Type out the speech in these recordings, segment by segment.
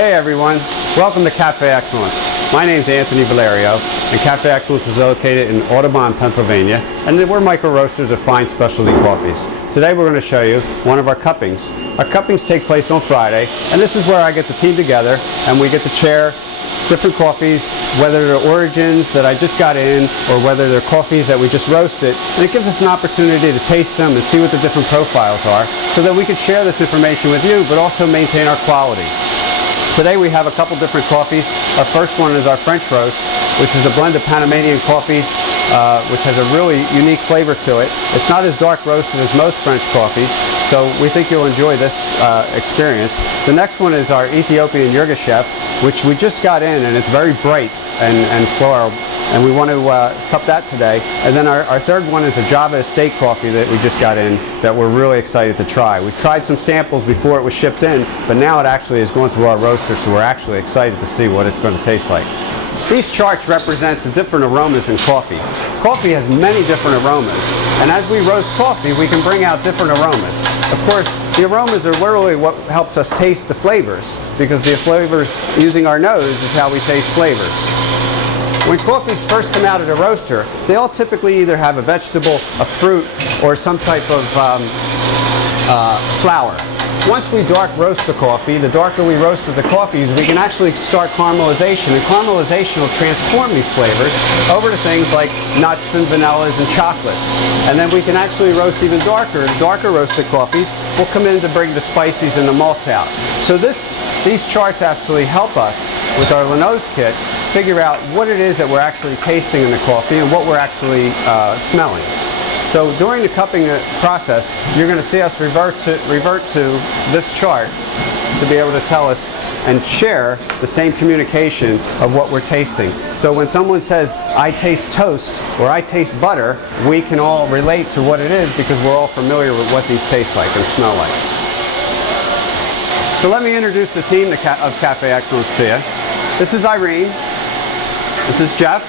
Hey everyone, welcome to Cafe Excellence. My name is Anthony Valerio, and Cafe Excellence is located in Audubon, Pennsylvania, and we're micro roasters of fine specialty coffees. Today we're going to show you one of our cuppings. Our cuppings take place on Friday, and this is where I get the team together and we get to share different coffees, whether they're origins that I just got in or whether they're coffees that we just roasted, and it gives us an opportunity to taste them and see what the different profiles are so that we can share this information with you but also maintain our quality. Today we have a couple different coffees. Our first one is our French roast, which is a blend of Panamanian coffees, which has a really unique flavor to it. It's not as dark roasted as most French coffees, so we think you'll enjoy this experience. The next one is our Ethiopian Yirgacheffe, which we just got in, and it's very bright and floral, and we want to cup that today. And then our third one is a Java Estate coffee that we just got in that we're really excited to try. We've tried some samples before it was shipped in, but now it actually is going through our roaster, so we're actually excited to see what it's going to taste like. These charts represent the different aromas in coffee. Coffee has many different aromas, and as we roast coffee, we can bring out different aromas. Of course, the aromas are literally what helps us taste the flavors, because the flavors, using our nose, is how we taste flavors. When coffees first come out of the roaster, they all typically either have a vegetable, a fruit, or some type of flour. Once we dark roast the coffee, the darker we roast the coffees, we can actually start caramelization, and caramelization will transform these flavors over to things like nuts and vanillas and chocolates. And then we can actually roast even darker roasted coffees will come in to bring the spices and the malts out. So these charts actually help us with our Lanose kit figure out what it is that we're actually tasting in the coffee and what we're actually smelling. So during the cupping process, you're going to see us revert to this chart to be able to tell us and share the same communication of what we're tasting. So when someone says, I taste toast or I taste butter, we can all relate to what it is because we're all familiar with what these taste like and smell like. So let me introduce the team of Cafe Excellence to you. This is Irene. This is Jeff.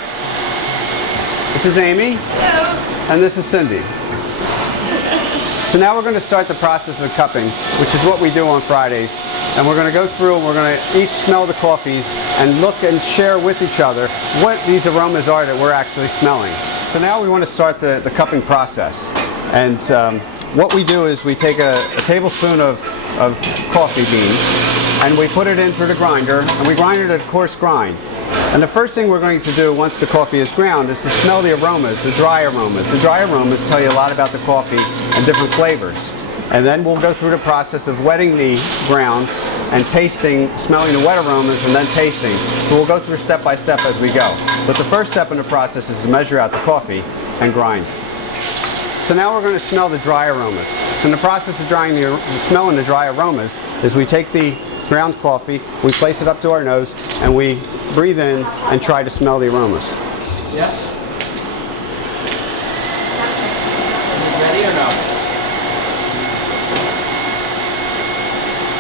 This is Amy. Hello. And this is Cindy. So now we're going to start the process of cupping, which is what we do on Fridays. And we're going to go through and we're going to each smell the coffees and look and share with each other what these aromas are that we're actually smelling. So now we want to start the cupping process. And what we do is we take a tablespoon of coffee beans and we put it in through the grinder and we grind it at a coarse grind. And the first thing we're going to do once the coffee is ground is to smell the aromas, the dry aromas. The dry aromas tell you a lot about the coffee and different flavors. And then we'll go through the process of wetting the grounds and tasting, smelling the wet aromas and then tasting. So we'll go through step by step as we go. But the first step in the process is to measure out the coffee and grind. So now we're going to smell the dry aromas. So in the process of smelling the dry aromas is we take the ground coffee, we place it up to our nose, and we breathe in and try to smell the aromas. Yeah. Ready or no?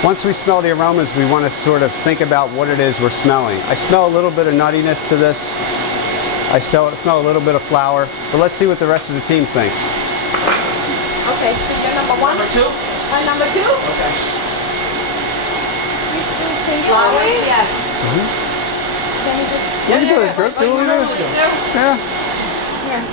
Once we smell the aromas, we want to sort of think about what it is we're smelling. I smell a little bit of nuttiness to this. I smell a little bit of flour, but let's see what the rest of the team thinks. Okay, so you're number one? Number two? Number two? Okay. Flowers, yes. Mm-hmm. Can you just... You can do this group. Do it. Yeah. Here.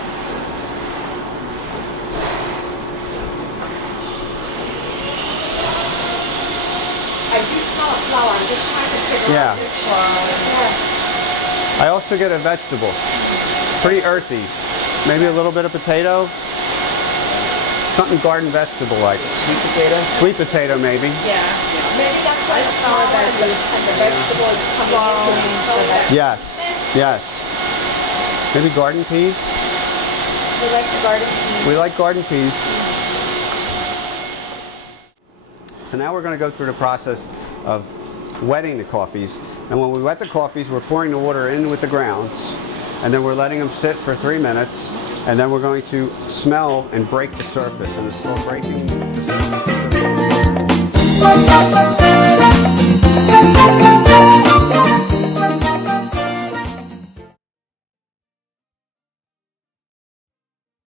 I do smell a flower. I'm just trying to figure out which one. I also get a vegetable. Pretty earthy. Maybe a little bit of potato. Something garden vegetable like. Sweet potato? Sweet potato maybe. Yeah. Maybe that's why the flower and the vegetable is coming in because you smell that. Yes. Yes. Maybe garden peas. We like the garden peas. We like garden peas. So now we're going to go through the process of wetting the coffees. And when we wet the coffees, we're pouring the water in with the grounds. And then we're letting them sit for 3 minutes. And then we're going to smell and break the surface. And it's still breaking the surface.